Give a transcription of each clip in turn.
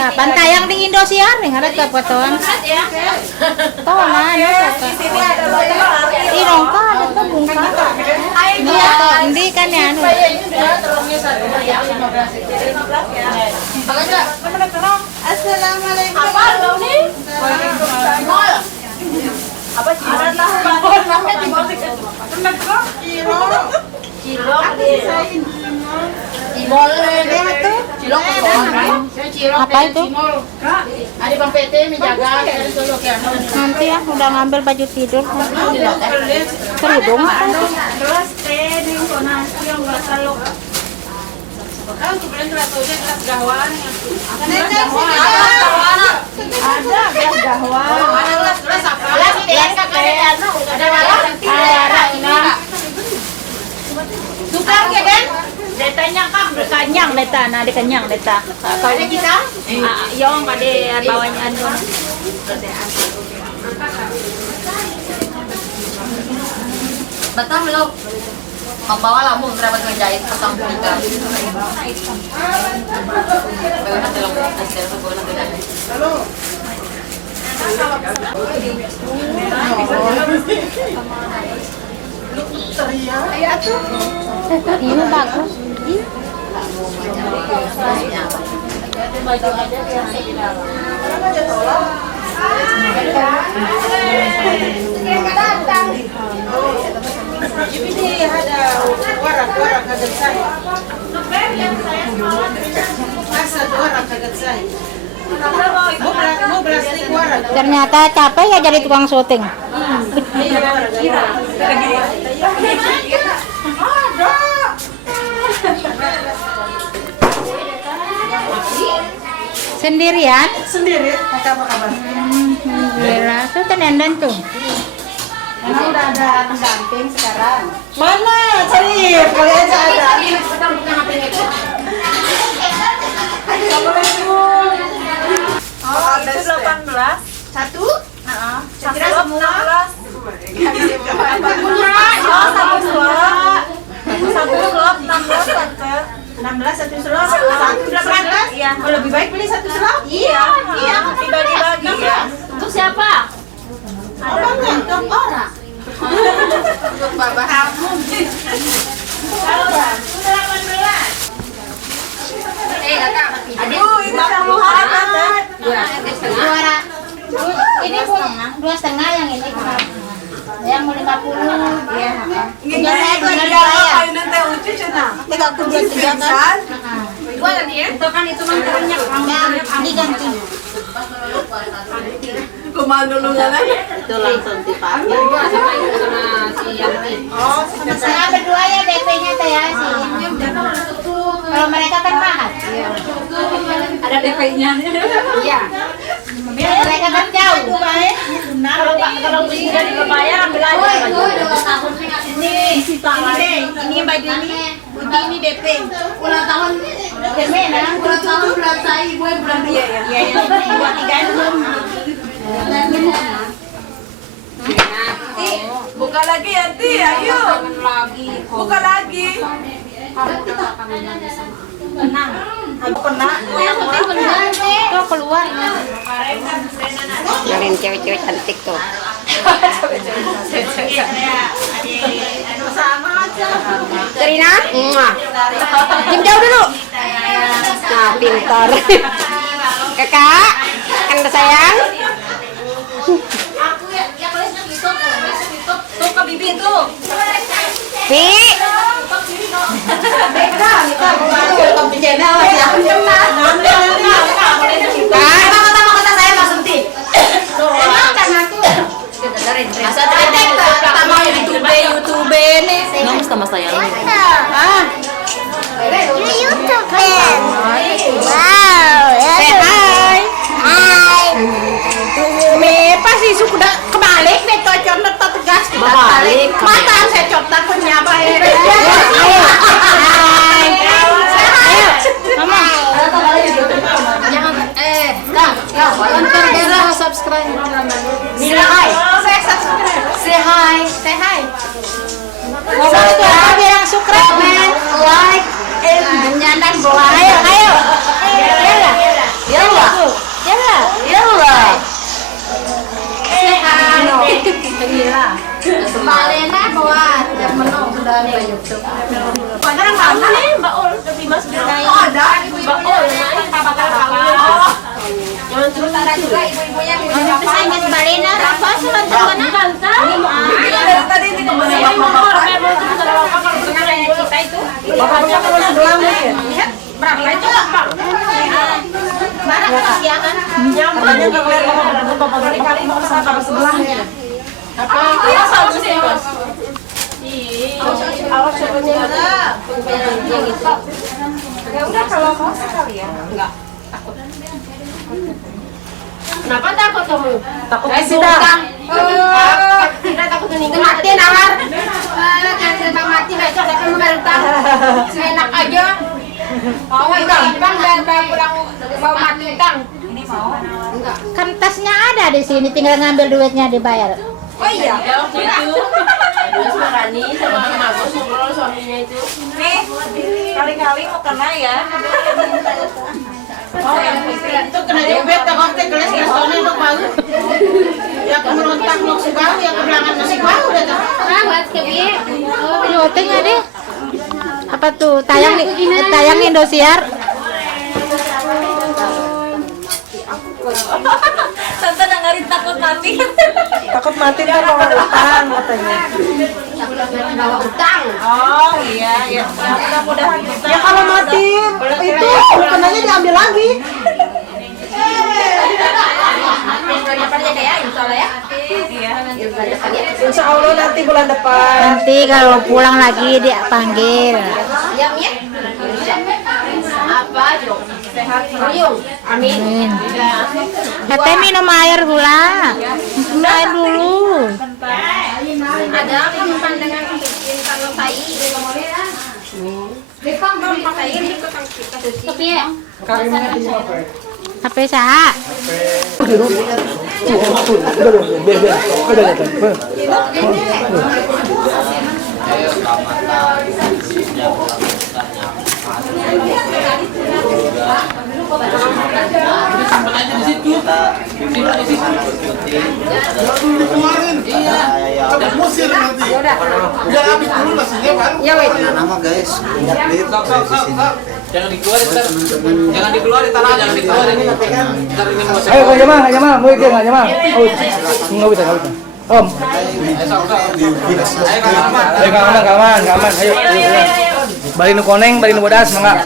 Kapan tayang di Indosiar nih ada kepotoan. Tahu mana ini nongka ada tuh bungka. Ini atau ini kan ya anu. Assalamualaikum. Apa lo nih? Apa apa itu? Ada Bang PT menjaga Nanti ya udah ngambil baju tidur. Kerudung apa itu? Detanya kan berkenyang deta, nah dikenyang deta. Kalau kita, Yang ada bawahnya anu. Batam lo membawa lamu kerabat menjahit pasang kita. Bagaimana dalam hasil sebulan tidak? Ini bagus. Ini ada warak kaget saya. Asal warak kaget saya. Mau belasting warak. Ternyata capek ya jadi tukang syuting. Sendirian? Sendiri, apa kabar? Alhamdulillah. Tuh tenendan tuh. Karena udah ada pendamping sekarang. Mana? Cari, boleh aja ada. Oh, itu 18. Satu? Kira semua. Satu slot 16 tante. 16 satu slot. Satu 18? Iya. Oh, lebih baik beli satu slot? Iya. Dibagi-bagi ya. Untuk siapa? Orangnya, untuk orang. Untuk bapak kamu. Aduh, ini kamu harap Juara. Ini pun 2,5 yang ini. Yang mau 50. Iya. Punya saya 2 nanti ucu cina. Tiga aku 23 kan. Dua tadi ya? Itu kan itu mantunya Diganti. Komando lu jalan. Itu langsung dipakai. Oh, Sama berdua ya DP-nya teh ya sih. Kalau mereka kan mahal. ada DP-nya. Iya. Mereka kan jauh. Kalau bisa dibayar ambil aja baju. Ini baju ini, Budi ini DP. Ulang tahun Ulang tahun bulan saya, ibu bulan dia ya. Iya ya. 23 belum. Buka lagi Yanti, ayo. Buka lagi. Tenang. Aku kena. Tuh keluar. Nyariin cewek-cewek cantik tuh. Sama aja. Serina, diam jauh dulu. Nah, pintar. Kakak, kan sayang. Tuh ke bibi tuh. Pi, Beda, kita bukan channel ya. Pertama kata saya Mas Senti. Masa pertama YouTube nih. Ngomong sama saya. Ah. YouTube. Wow. Say hi. Hai. Me pasti sudah kebalik nih say hi. Ngomong itu apa bilang subscribe, comment, like, dan bola. Ayo. Yalla. Say hi. Gila. Malena buat yang menang sudah di YouTube. Padahal mana nih Mbak Ul lebih mas ada Mbak Ul jangan terus ada juga ibu-ibunya Bisa ingat Malena apa sebentar mana? tadi ini kembali kita itu Bapaknya kalau sebelah mungkin. berapa itu Pak? Mana kesiangan? Katanya nggak kelihatan bapak kali mau sama sebelah ya. Apa? Iya sama sih Mas. Awas suruhnya. Ya udah kalau mau sekali ya. Enggak. Takut. Kenapa takut kamu? Takut sidang. Tidak takut meninggal. Mati nawar. Kan bang mati besok saya mengerutang. Enak aja. Oh, gampang dan pulang mau mati utang. Ini mau? Enggak. Kan tasnya ada di sini, tinggal ngambil duitnya dibayar. Oh iya. Itu. Terus Rani sama Mas ngobrol suaminya itu. Nih, kali-kali mau kena ya. Oh, yang itu kena jebet tak kontek kelas kelasnya dok baru. Ya kemerontak mau sebau ya kebelangan masih bau dah tuh. Buat ke biye. Oh, videonya deh. Apa tuh? Tayang Indosiar. Tante dengerin takut mati. Takut mati ntar bawa utang katanya. Bawa utang. Oh iya ya. Mudah-mudahan kita. Ya kalau mati itu kenanya diambil lagi. Insya Allah nanti bulan depan. Nanti kalau pulang lagi dia panggil. Diam ya. Apa, Jong? Sehat, Yong. Amin. Teteh minum air hula. Minum air dulu. Ada apa pandangan bikin kalau tai? Tapi ya. HP saha? Musir nanti. Biar habis dulu nasinya baru. Ya wes. Nama guys, punya klip dari sini. Jangan dikeluarin, jangan dikeluarin tanah, jangan dikeluarin. Ntar ini mau Ayo Kak Jamal, mau ikut Kak Jamal? Oh, nggak bisa. Om, ayo Kak Aman, ayo. Bari nu koneng, bari nu bodas, mangga.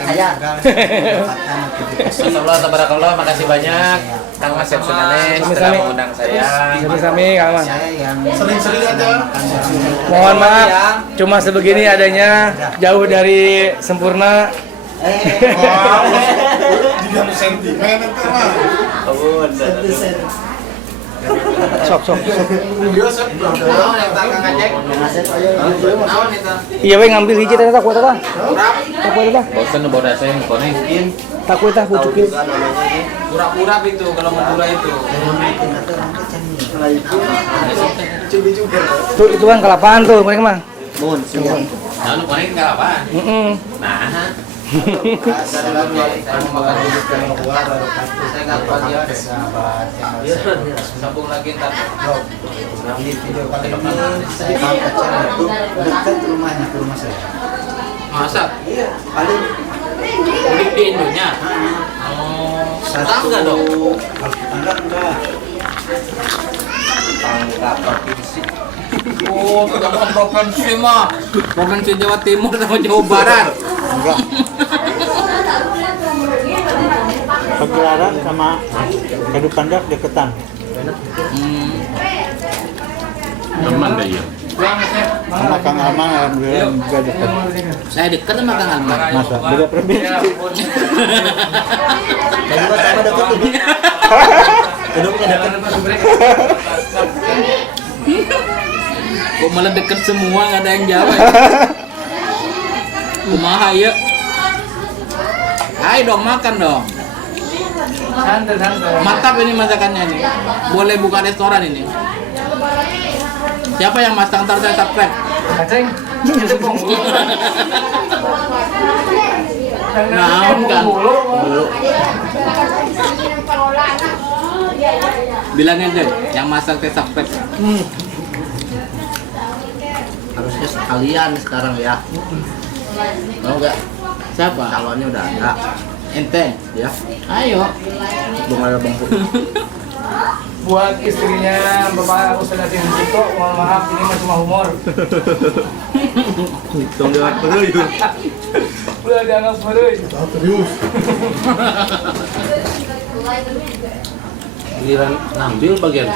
Assalamualaikum tabarakallah, makasih banyak Kang Asep Sunanes telah mengundang saya. Sami-sami Kak Aman. Sering-sering aja. Mohon maaf, cuma sebegini adanya, jauh dari sempurna. Juga sentimen itu mah. Sok. Biasa. Naon yang tak Kang Ajek? Naon itu? Iya we ngambil hiji teh takut tah. Takut tah. Bosan bodas saya koneng. Takut tah pucukin. Pura-pura itu kalau mau pura itu. Tuh itu kan kelapaan tuh mereka mah. Nah, lu koneng enggak apa? Nah. Sambung lagi ntar. Di video kali ini saya pacar itu dekat rumahnya ke rumah saya. Masa? Iya, paling Mudik di Indonya? Oh, tetangga dong? tetangga enggak. Tetangga provinsi. Oh, tetangga provinsi mah. Provinsi Jawa Timur sama Jawa Barat. Enggak. Pagelaran sama kehidupan dak deketan. Teman deh ya. Sama Kang Alman alhamdulillah juga dekat. Saya dekat sama Kang Alman. Masa beda provinsi. Kedua sama dekat tuh. Hidupnya dekat. Kok malah deket semua, nggak ada yang jawab. Kumaha ya? Ayo dong makan dong. Santai. Mantap ini masakannya nih. Boleh buka restoran ini. Siapa yang masang ntar saya subscribe? Aceng. Itu penghulu. Nah, kan. Dulu. Bilangin deh, yang masang saya subscribe. Harusnya sekalian sekarang ya. Mau nggak? Siapa? Calonnya udah ada. Ente. Ya, Ayo. belum ada bangku. Buat istrinya Bapak Ustaz Atin Cipto, mohon maaf ini mah cuma humor. Tong lewat perlu itu. Udah dianggap beruy. Serius. Giliran ngambil bagian